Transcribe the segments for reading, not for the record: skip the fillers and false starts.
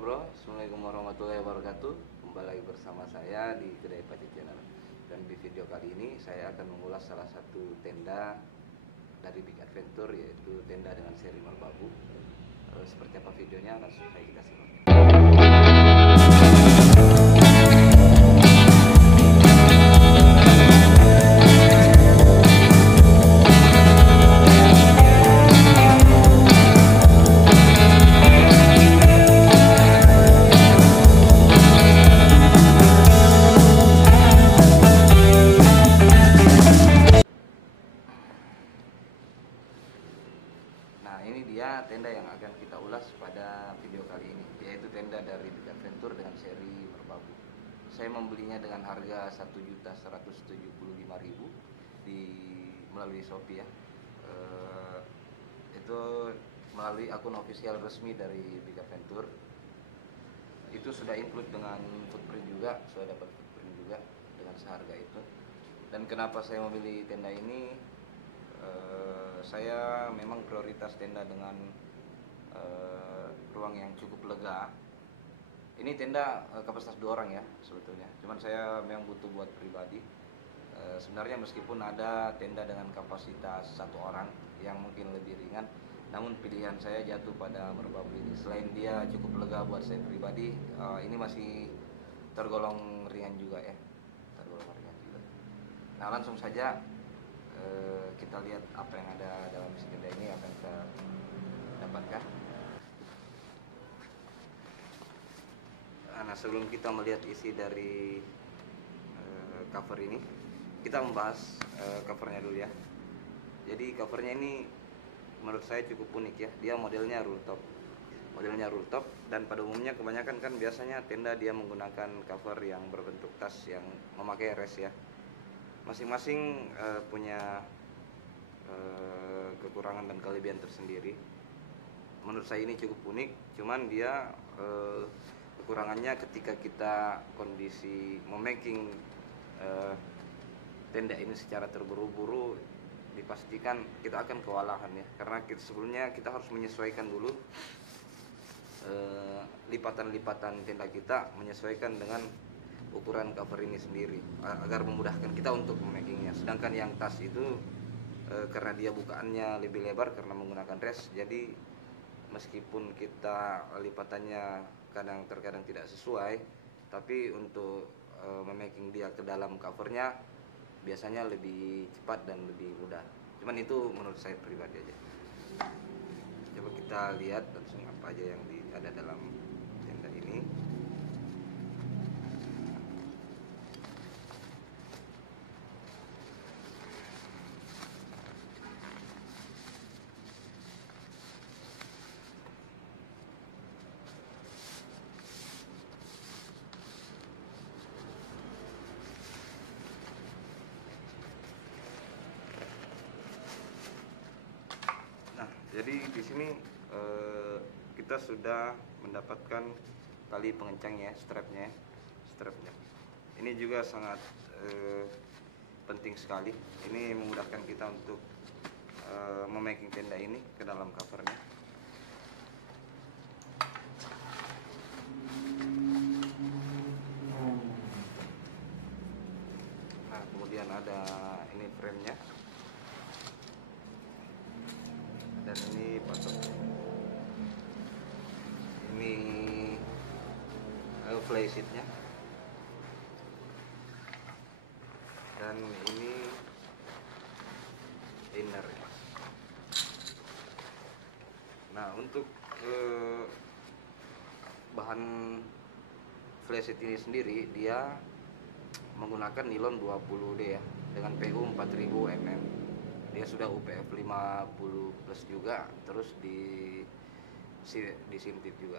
bro, Assalamualaikum warahmatullahi wabarakatuh. Kembali lagi bersama saya di Kedai Pace Channel. Dan di video kali ini saya akan mengulas salah satu tenda dari Big Adventure, yaitu tenda dengan seri Merbabu. Seperti apa videonya, langsung saya kita simak. Nah, ini dia tenda yang akan kita ulas pada video kali ini, yaitu tenda dari Big Adventure dengan seri Merbabu. Saya membelinya dengan harga 1.175.000 melalui Shopee ya. Itu melalui akun official resmi dari Big Adventure. Itu sudah include dengan footprint juga, sudah dapat footprint juga dengan seharga itu. Dan kenapa saya memilih tenda ini? Saya memang prioritas tenda dengan ruang yang cukup lega. Ini tenda kapasitas 2 orang ya sebetulnya, cuman saya memang butuh buat pribadi. Sebenarnya meskipun ada tenda dengan kapasitas 1 orang yang mungkin lebih ringan, namun pilihan saya jatuh pada Merbabu ini. Selain dia cukup lega buat saya pribadi, ini masih tergolong ringan juga ya, tergolong ringan juga. Nah, langsung saja kita lihat apa yang ada dalam isi tenda ini, apa yang kita dapatkan. Nah, sebelum kita melihat isi dari cover ini, kita membahas covernya dulu ya. Jadi covernya ini menurut saya cukup unik ya. Dia modelnya rooftop, dan pada umumnya kebanyakan kan biasanya tenda dia menggunakan cover yang berbentuk tas yang memakai res ya. Masing-masing punya kekurangan dan kelebihan tersendiri. Menurut saya ini cukup unik, cuman dia kekurangannya ketika kita kondisi memaking tenda ini secara terburu-buru, dipastikan kita akan kewalahan ya, karena sebelumnya kita harus menyesuaikan dulu lipatan-lipatan tenda kita, menyesuaikan dengan ukuran cover ini sendiri agar memudahkan kita untuk memakingnya. Sedangkan yang tas itu karena dia bukaannya lebih lebar karena menggunakan res, jadi meskipun kita lipatannya terkadang tidak sesuai, tapi untuk memaking dia ke dalam covernya biasanya lebih cepat dan lebih mudah. Cuman itu menurut saya pribadi aja. Coba kita lihat langsung apa aja yang ada dalam tenda ini. Jadi di sini kita sudah mendapatkan tali pengencang ya, strapnya. Ini juga sangat penting sekali. Ini memudahkan kita untuk memaking tenda ini ke dalam covernya. Nah, kemudian ada ini framenya. Dan ini patok, ini flysheetnya, dan ini inner. Nah, untuk bahan flysheet ini sendiri dia menggunakan nilon 20D ya, dengan PU 4000 mm. Dia sudah UPF 50 plus juga, terus disintip juga.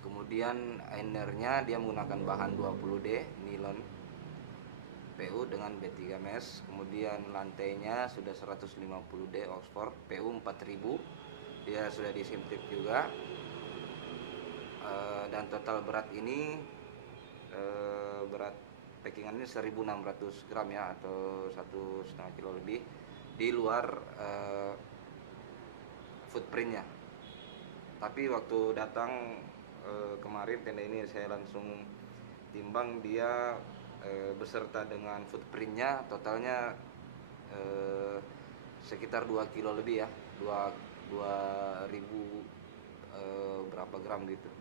Kemudian inernya dia menggunakan bahan 20D nilon PU dengan B3 mesh. Kemudian lantainya sudah 150D Oxford PU 4000, dia sudah disintip juga. Dan total berat ini berat packingan ini 1600 gram ya, atau 1,5 kilo lebih, di luar footprintnya. Tapi waktu datang kemarin tenda ini saya langsung timbang, dia beserta dengan footprintnya totalnya sekitar 2 kilo lebih ya, 2000 berapa gram gitu,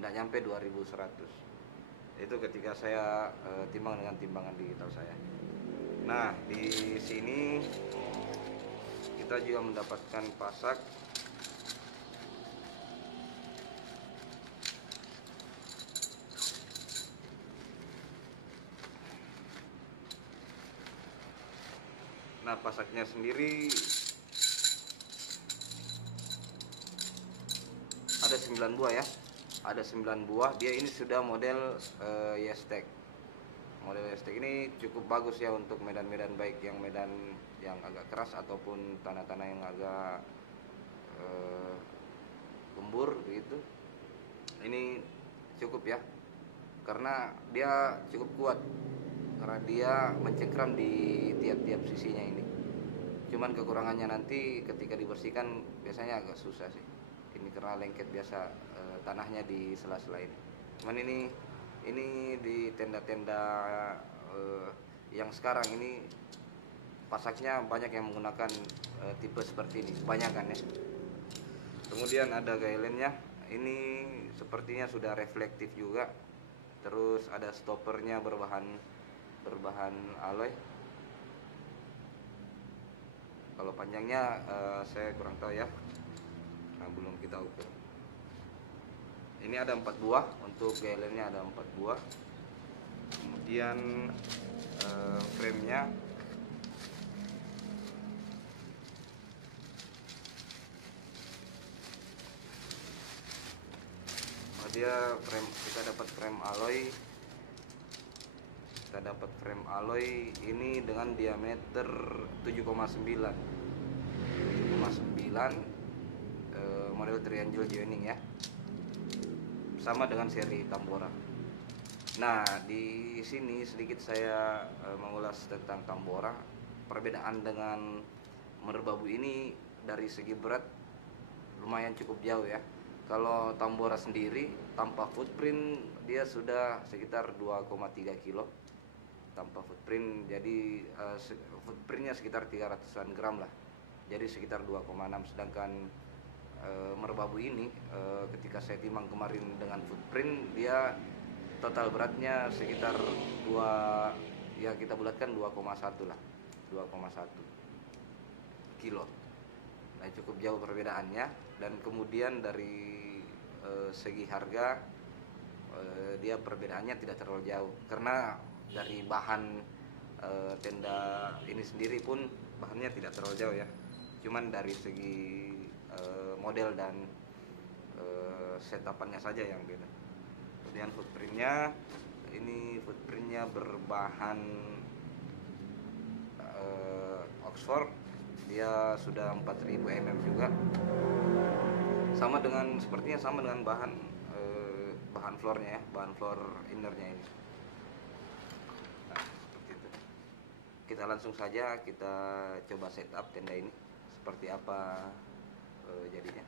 nggak nyampe 2100. Itu ketika saya timbang dengan timbangan digital saya. Nah, di sini kita juga mendapatkan pasak nah, pasaknya sendiri ada 9 buah ya. Ada 9 buah. Dia ini sudah model Yestek. Model Yestek ini cukup bagus ya untuk medan-medan, baik yang medan yang agak keras ataupun tanah-tanah yang agak gembur gitu. Ini cukup ya. Karena dia cukup kuat. Karena dia mencengkram di tiap-tiap sisinya ini. Cuman kekurangannya nanti ketika dibersihkan biasanya agak susah sih. Ini karena lengket biasa tanahnya di sela-sela ini. Cuman ini di tenda-tenda yang sekarang ini pasaknya banyak yang menggunakan tipe seperti ini, kebanyakan ya. Kemudian ada guideline-nya. Ini sepertinya sudah reflektif juga. Terus ada stoppernya berbahan alloy. Kalau panjangnya saya kurang tahu ya. Nah, belum kita ukur. Ini ada 4 buah, untuk guideline-nya ada 4 buah. Kemudian frame-nya dia kita dapat frame alloy ini dengan diameter 7,9 model triangle joining ya, sama dengan seri Tambora. Nah, di sini sedikit saya mengulas tentang Tambora. Perbedaan dengan merbabu ini dari segi berat lumayan cukup jauh ya. Kalau Tambora sendiri tanpa footprint dia sudah sekitar 2,3 kilo tanpa footprint, jadi footprintnya sekitar 300-an gram lah, jadi sekitar 2,6. Sedangkan merbabu ini ketika saya timbang kemarin dengan footprint, dia total beratnya sekitar 2, ya kita bulatkan 2,1 lah, 2,1 kilo. Nah, cukup jauh perbedaannya. Dan kemudian dari segi harga dia perbedaannya tidak terlalu jauh, karena dari bahan tenda ini sendiri pun bahannya tidak terlalu jauh ya. Cuman dari segi model dan setapannya saja yang beda. Kemudian footprintnya berbahan Oxford, dia sudah 4000 mm juga. Sepertinya sama dengan bahan floornya ya, bahan floor innernya ini. Nah, seperti itu. Kita langsung saja kita coba setup tenda ini seperti apa jadinya.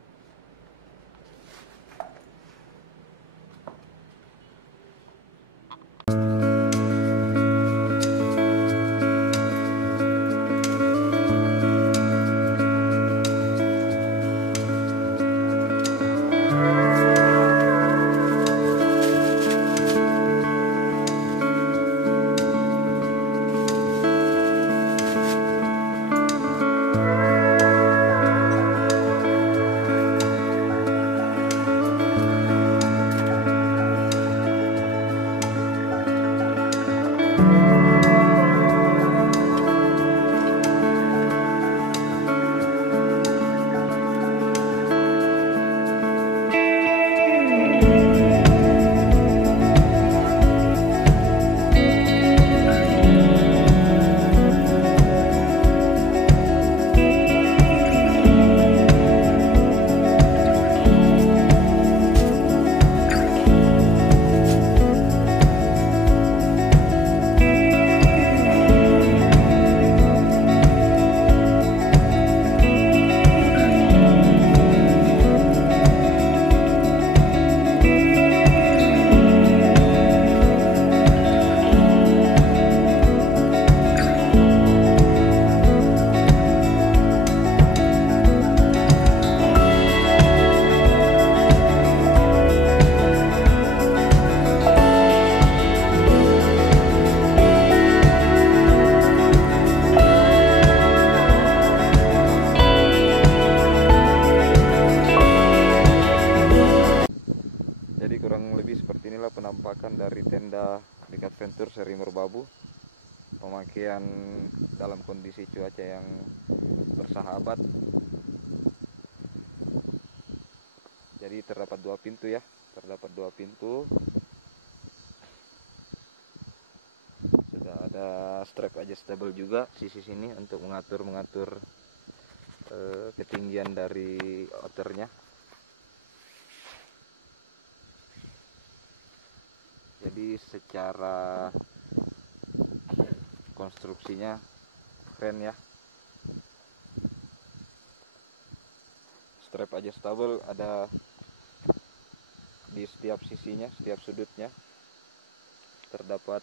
Adventure seri Merbabu. Pemakaian dalam kondisi cuaca yang bersahabat. Jadi terdapat dua pintu ya, terdapat dua pintu. Sudah ada strap adjustable juga sisi sini untuk mengatur ketinggian dari outernya. Jadi secara konstruksinya keren ya. Strap adjustable ada di setiap sisinya, setiap sudutnya. Terdapat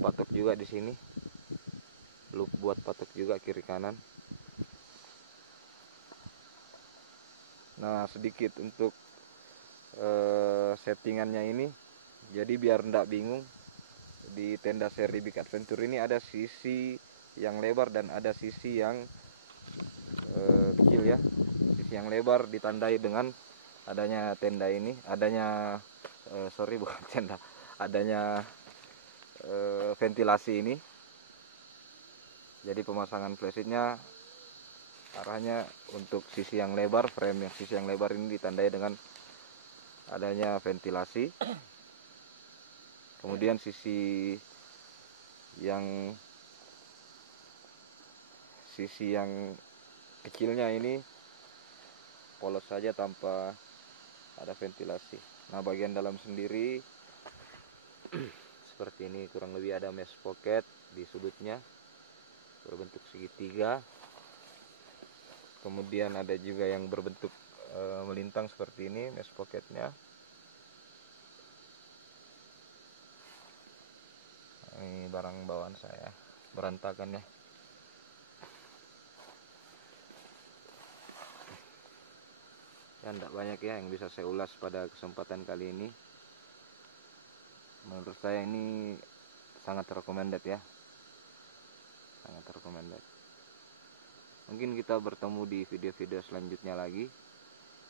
patok juga di sini. Loop buat patok juga kiri kanan. Nah, sedikit untuk settingannya ini. Jadi biar ndak bingung, di tenda seri Big Adventure ini ada sisi yang lebar dan ada sisi yang kecil ya. Sisi yang lebar ditandai dengan adanya tenda ini, adanya bukan tenda, adanya ventilasi ini. Jadi pemasangan flashlight-nya arahnya untuk sisi yang lebar, frame yang sisi yang lebar ini ditandai dengan adanya ventilasi. Kemudian sisi yang kecilnya ini polos saja tanpa ada ventilasi. Nah, bagian dalam sendiri seperti ini, kurang lebih ada mesh pocket di sudutnya berbentuk segitiga. Kemudian ada juga yang berbentuk melintang seperti ini mesh pocketnya. Ini barang bawaan saya berantakan ya. Ya, tidak banyak ya yang bisa saya ulas pada kesempatan kali ini. Menurut saya ini sangat recommended ya, sangat recommended. Mungkin kita bertemu di video-video selanjutnya lagi.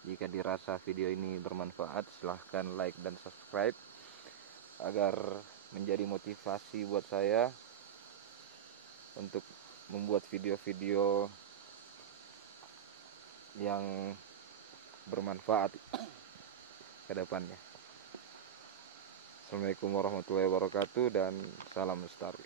Jika dirasa video ini bermanfaat, silahkan like dan subscribe agar menjadi motivasi buat saya untuk membuat video-video yang bermanfaat ke depannya. Assalamualaikum warahmatullahi wabarakatuh dan salam lestari.